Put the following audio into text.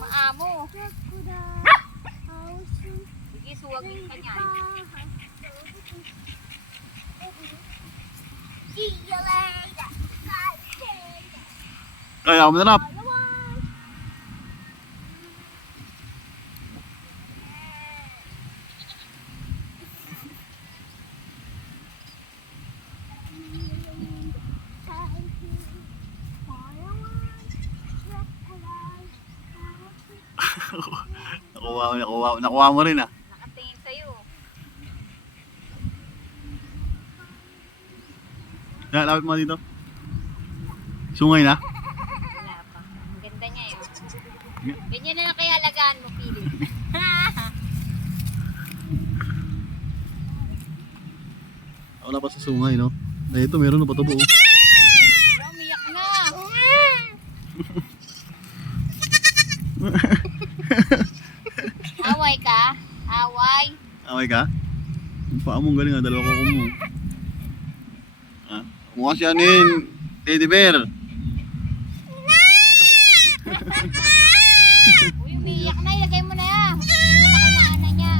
Maamo. Sige, suwagin ka niyan. Ay, ako manarap. Nakuha mo rin ah. Nakatingin sa'yo. Yan, lapit mo dito. Sungay na. Wala pa. Ang ganda niya yun. Ganyan na lang kaya alagaan mo, Pili. Wala pa sa sungay, no? Eh, ito, meron na pa ito buo. Wala, umiyak na. Away ka? Away? Away ka? Ang paa mong galing ah, dalawa ko mo. Ha? Mukha siya nin, teddy bear. Uy, umiyak na. Ilagay mo na yan. Ilagay mo na kay nanay niya.